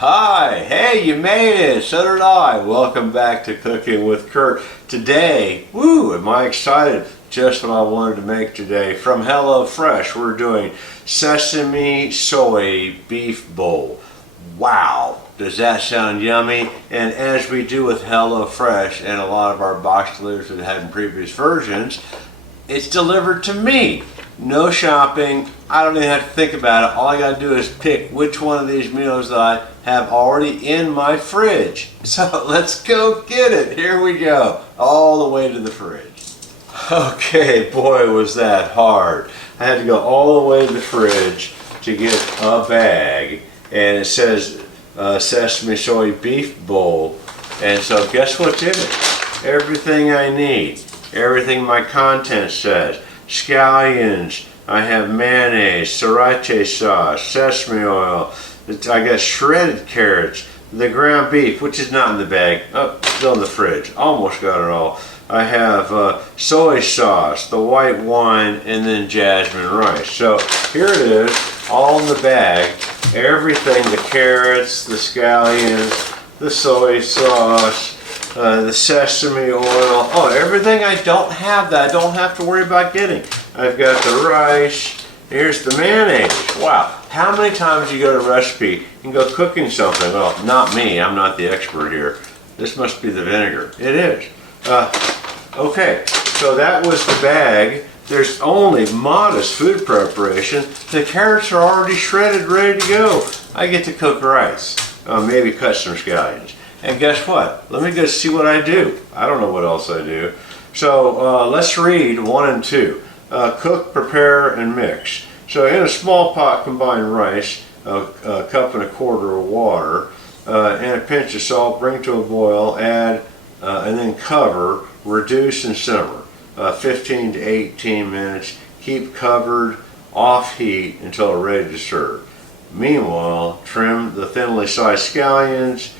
Hi, hey, you made it, so did I. Welcome back to Cooking with Kurt. Today, woo, am I excited. Just what I wanted to make today. From HelloFresh, we're doing sesame soy beef bowl. Wow, does that sound yummy? And as we do with HelloFresh and a lot of our box deliveries that had in previous versions, it's delivered to me. No shopping. I don't even have to think about it. All I got to do is pick which one of these meals that I have already in my fridge. So let's go get it. Here we go. All the way to the fridge. Okay, boy, was that hard. I had to go all the way to the fridge to get a bag. And it says sesame soy beef bowl. And so guess what's in it? Everything I need. Everything my content says. Scallions, I have mayonnaise, sriracha sauce, sesame oil, I got shredded carrots, the ground beef, which is not in the bag, oh, still in the fridge, almost got it all. I have soy sauce, the white wine, and then jasmine rice. So here it is, all in the bag, everything, the carrots, the scallions, the soy sauce, the sesame oil, oh, everything I don't have that I don't have to worry about getting. I've got the rice, here's the mayonnaise. Wow, how many times you go to a recipe and go cooking something? Well, not me, I'm not the expert here. This must be the vinegar. It is. Okay, so that was the bag. There's only modest food preparation. The carrots are already shredded, ready to go. I get to cook rice, maybe cut some scallions. And guess what? Let me go see what I do. I don't know what else I do. So let's read 1 and 2. Cook, prepare, and mix. So in a small pot, combine rice, a cup and a quarter of water, and a pinch of salt. Bring to a boil, add, and then cover, reduce, and simmer. 15 to 18 minutes. Keep covered, off heat until ready to serve. Meanwhile, trim the thinly sliced scallions,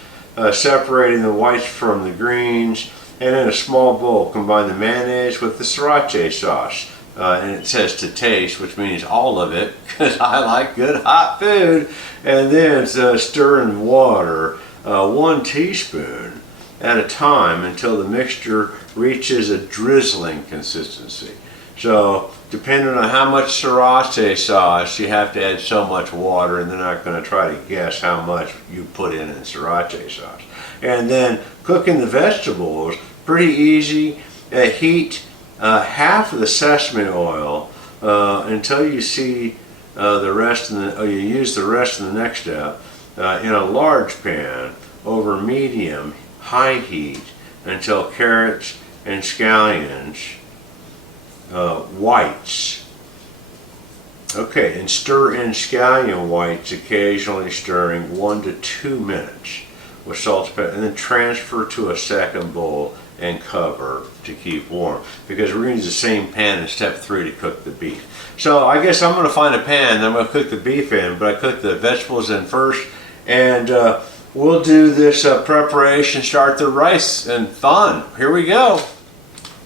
separating the whites from the greens, and in a small bowl combine the mayonnaise with the sriracha sauce. And it says to taste, which means all of it, because I like good hot food. And then stir in water 1 teaspoon at a time until the mixture reaches a drizzling consistency. So depending on how much sriracha sauce, you have to add so much water, and they're not going to try to guess how much you put in sriracha sauce. And then cooking the vegetables, pretty easy. Heat half of the sesame oil until you see the rest, you use the rest in the next step in a large pan over medium high heat until carrots and scallions whites. Okay, and stir in scallion whites, occasionally stirring 1 to 2 minutes with salt and pepper, and then transfer to a second bowl and cover to keep warm, because we're going to use the same pan in step 3 to cook the beef. So I guess I'm going to find a pan that I'm going to cook the beef in, but I cook the vegetables in first, and we'll do this preparation, start the rice, and fun. Here we go.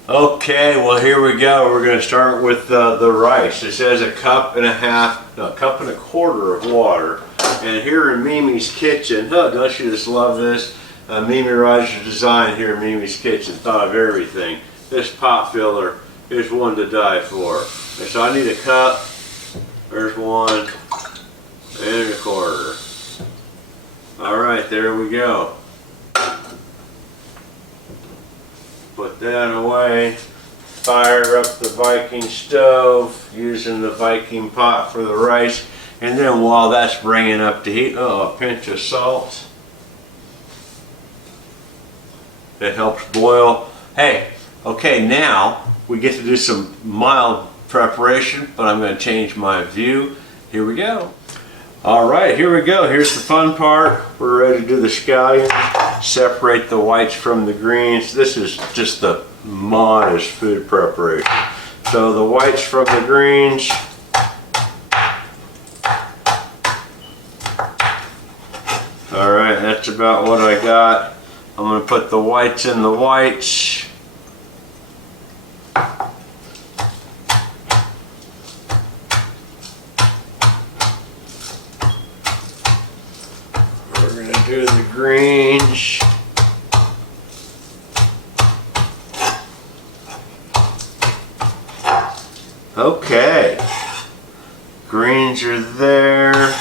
Okay, well here we go. We're going to start with the rice. It says a cup and a quarter of water. And here in Mimi's kitchen, oh, don't you just love this? Mimi Rogers Design here in Mimi's kitchen thought of everything. This pot filler is one to die for. And so I need a cup. There's 1 and a quarter. All right, there we go. Put that away. Fire up the Viking stove using the Viking pot for the rice. And then while that's bringing up to heat, a pinch of salt. That helps boil. Hey, okay, now we get to do some mild preparation, but I'm going to change my view. Here we go. All right, here we go. Here's the fun part. We're ready to do the scallions. Separate the whites from the greens. This is just the modest food preparation. So the whites from the greens. All right, that's about what I got. I'm going to put the whites in the whites. We're going to do the greens. Okay, greens are there.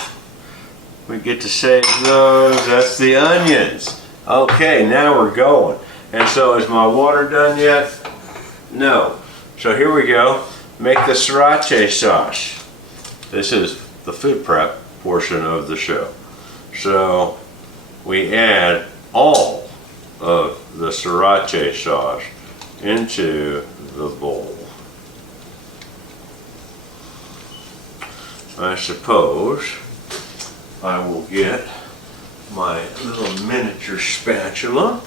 We get to save those. That's the onions. Okay, now we're going. And so is my water done yet? No. So here we go. Make the sriracha sauce. This is the food prep portion of the show. So we add all of the sriracha sauce into the bowl. I suppose I will get my little miniature spatula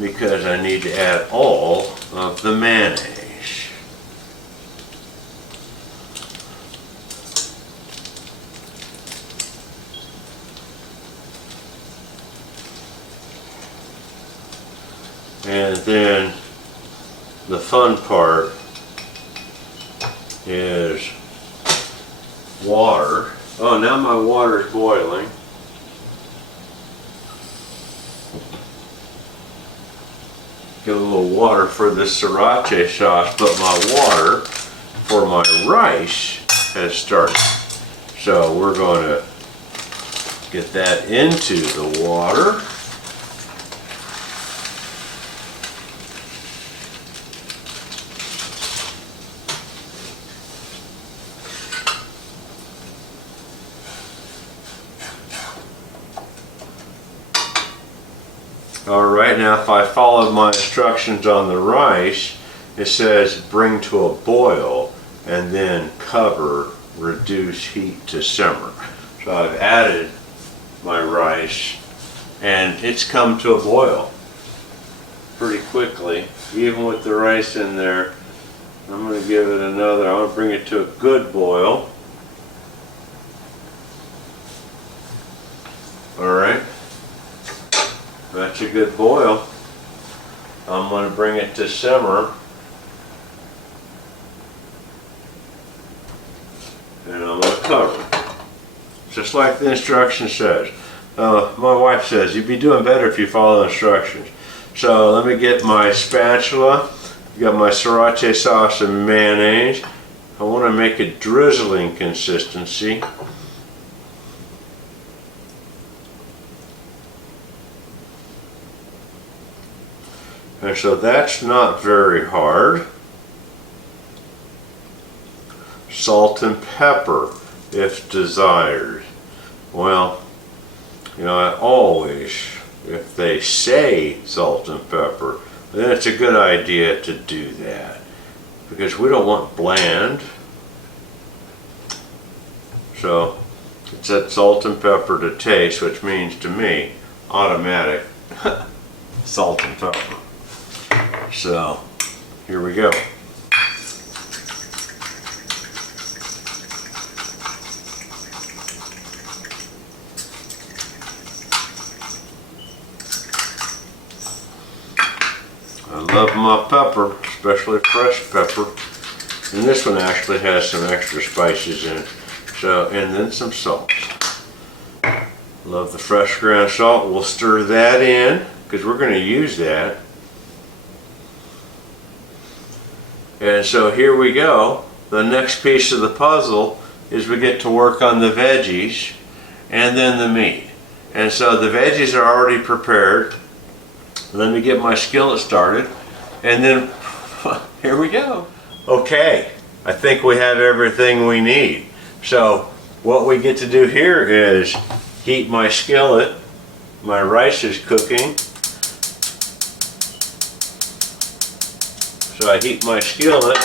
because I need to add all of the mayonnaise. And then the fun part is water. Oh, now my water is boiling. Get a little water for the sriracha sauce, but my water for my rice has started. So we're going to get that into the water. Alright, now if I follow my instructions on the rice, it says bring to a boil and then cover, reduce heat to simmer. So I've added my rice and it's come to a boil pretty quickly, even with the rice in there. I'm going to give it another, I want to bring it to a good boil. Alright. That's a good boil. I'm going to bring it to simmer. And I'm going to cover it. Just like the instruction says. My wife says, you'd be doing better if you follow the instructions. So let me get my spatula. Got my sriracha sauce and mayonnaise. I want to make it drizzling consistency. And so that's not very hard. Salt and pepper if desired. Well, you know, I always, if they say salt and pepper, then it's a good idea to do that. Because we don't want bland. So it's that salt and pepper to taste, which means to me, automatic salt and pepper. So, here we go. I love my pepper, especially fresh pepper. And this one actually has some extra spices in it. So, and then some salt. Love the fresh ground salt. We'll stir that in because we're going to use that. And so here we go. The next piece of the puzzle is we get to work on the veggies and then the meat. And so the veggies are already prepared. Let me get my skillet started and then here we go. Okay, I think we have everything we need. So what we get to do here is heat my skillet. My rice is cooking. So I heat my skillet.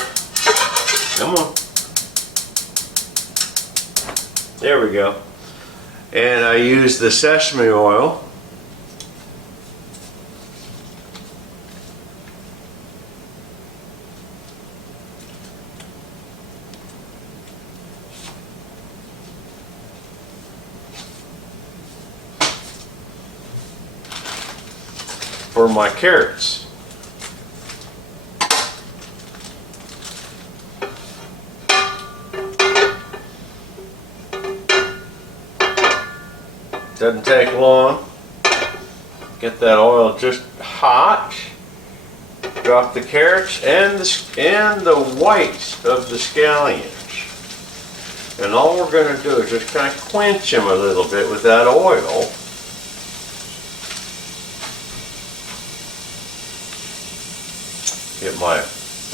Come on. There we go. And I use the sesame oil. For my carrots. Doesn't take long. Get that oil just hot. Drop the carrots and the whites of the scallions. And all we're going to do is just kind of quench them a little bit with that oil. Get my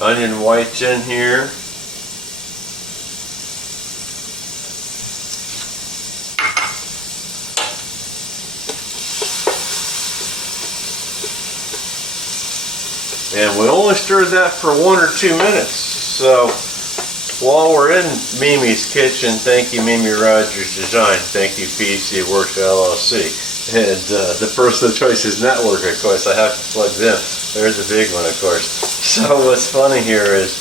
onion whites in here. And we only stir that for 1 or 2 minutes. So while we're in Mimi's kitchen, thank you Mimi Rogers Design, thank you PC Works LLC, and the Personal Choices Network, of course. I have to plug them. They're the big one, of course. So what's funny here is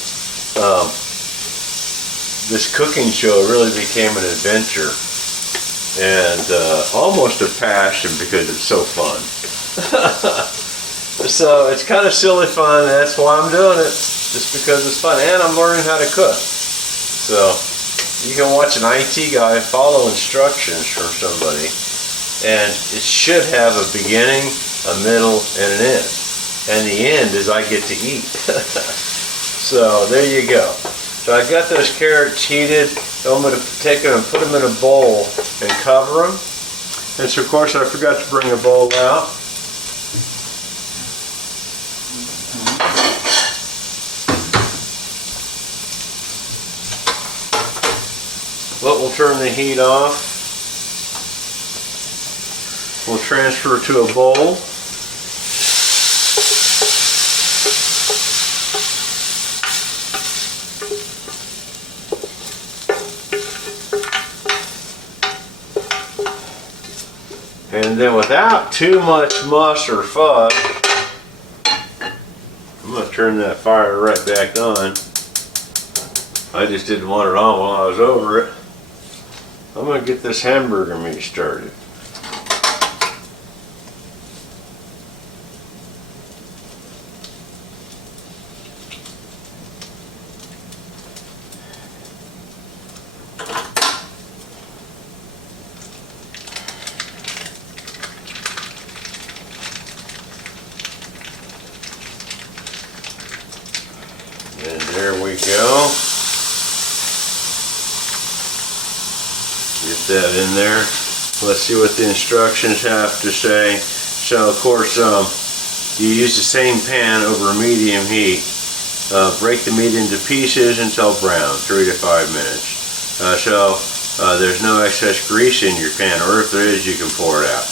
this cooking show really became an adventure and almost a passion because it's so fun. So it's kind of silly fun, and that's why I'm doing it, just because it's fun, and I'm learning how to cook. So you can watch an IT guy follow instructions from somebody, and it should have a beginning, a middle, and an end. And the end is I get to eat. So there you go. So I got those carrots heated. So I'm going to take them and put them in a bowl and cover them. And so of course I forgot to bring a bowl out. But we'll turn the heat off. We'll transfer to a bowl. And then without too much muss or fuss, I'm going to turn that fire right back on. I just didn't want it on while I was over it. I'm going to get this hamburger meat started. And there we go. Get that in there. Let's see what the instructions have to say. So of course you use the same pan over a medium heat. Break the meat into pieces until brown, 3 to 5 minutes. There's no excess grease in your pan, or if there is, you can pour it out.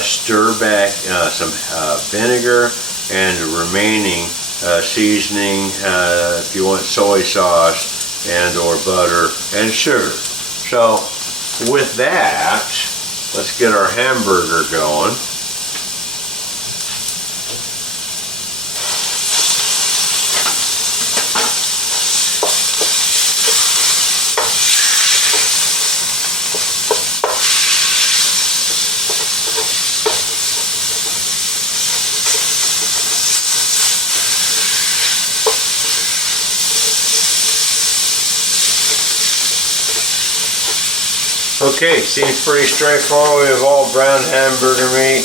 Stir back some vinegar and the remaining seasoning, if you want soy sauce and or butter and sugar. So with that, let's get our hamburger going. Okay, seems pretty straightforward. We have all browned hamburger meat.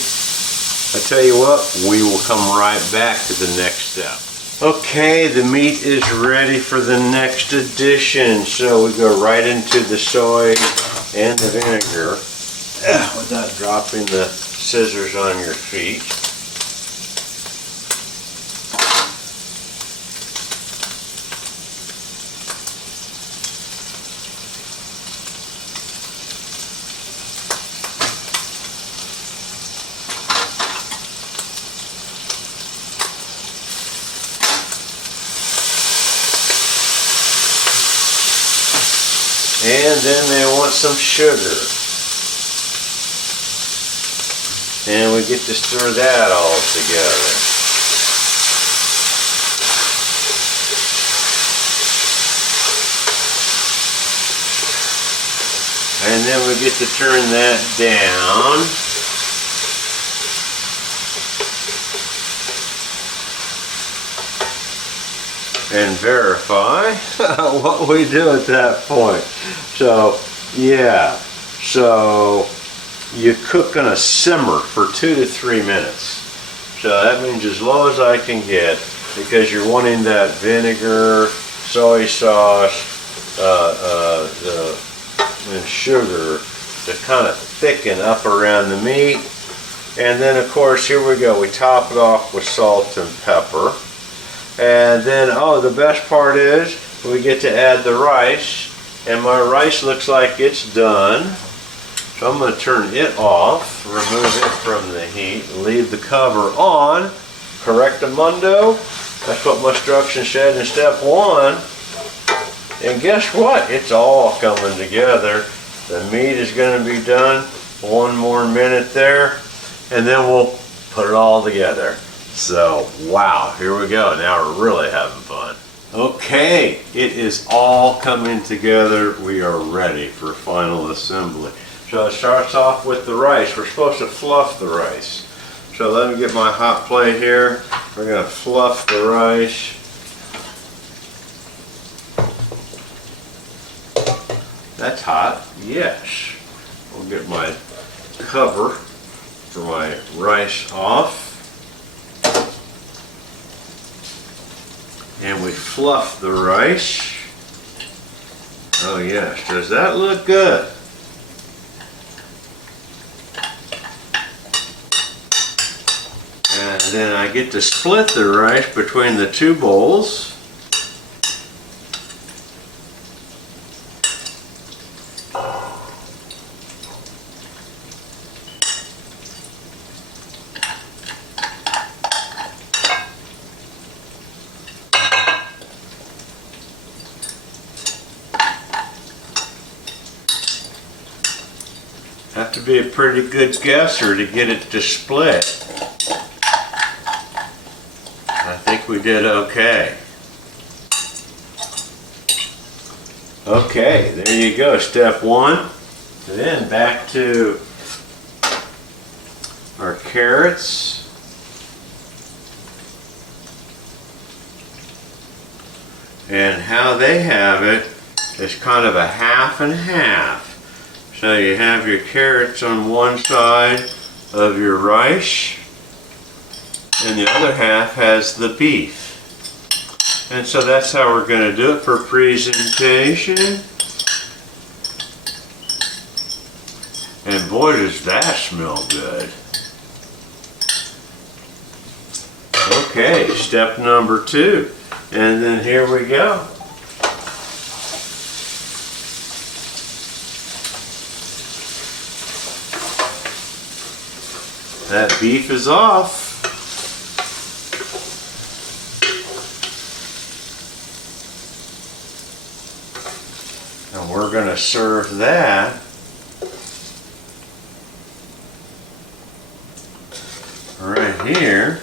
I tell you what, we will come right back to the next step. Okay, the meat is ready for the next addition. So we go right into the soy and the vinegar without dropping the scissors on your feet. And then they want some sugar. And we get to stir that all together. And then we get to turn that down. And verify what we do at that point. So yeah, so you cook on a simmer for 2 to 3 minutes. So that means as low as I can get, because you're wanting that vinegar, soy sauce, and sugar to kind of thicken up around the meat. And then of course, here we go, we top it off with salt and pepper. And then, oh, the best part is we get to add the rice, and my rice looks like it's done. So I'm going to turn it off, remove it from the heat, leave the cover on. Correctamundo. That's what my instructions said in step 1. And guess what? It's all coming together. The meat is going to be done. 1 more minute there, and then we'll put it all together. So, wow, here we go. Now we're really having fun. Okay, it is all coming together. We are ready for final assembly. So it starts off with the rice. We're supposed to fluff the rice. So let me get my hot plate here. We're going to fluff the rice. That's hot. Yes. We'll get my cover for my rice off. And we fluff the rice. Oh yes, does that look good? And then I get to split the rice between the 2 bowls. Have to be a pretty good guesser to get it to split. I think we did okay. Okay, there you go, step 1. Then back to our carrots. And how they have it is kind of a half and half. So you have your carrots on one side of your rice, and the other half has the beef. And so that's how we're going to do it for presentation. And boy, does that smell good. Okay, step number 2. And then here we go. That beef is off. And we're going to serve that right here.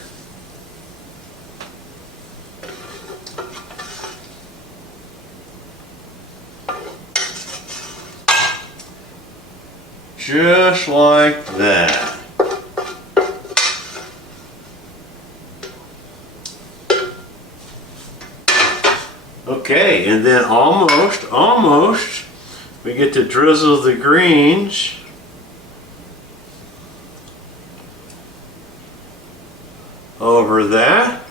Just like that. Okay, and then almost, we get to drizzle the greens over that.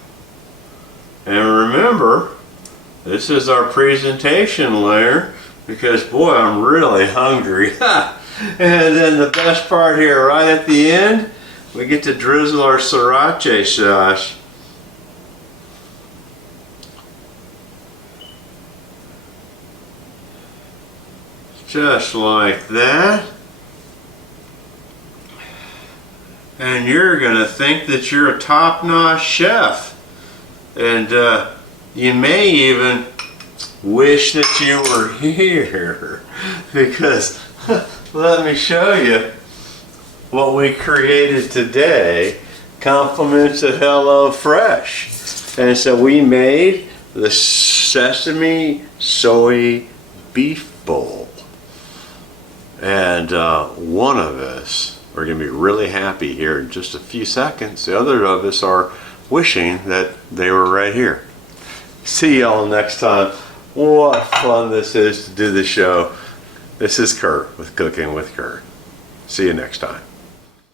And remember, this is our presentation layer because boy, I'm really hungry. And then the best part here, right at the end, we get to drizzle our sriracha sauce. Just like that. And you're going to think that you're a top-notch chef. And you may even wish that you were here. Because let me show you what we created today. Compliments of HelloFresh. And so we made the Sesame Soy Beef Bowl. And one of us are going to be really happy here in just a few seconds. The other of us are wishing that they were right here. See y'all next time. What fun this is to do the show. This is Kurt with Cooking with Kurt. See you next time.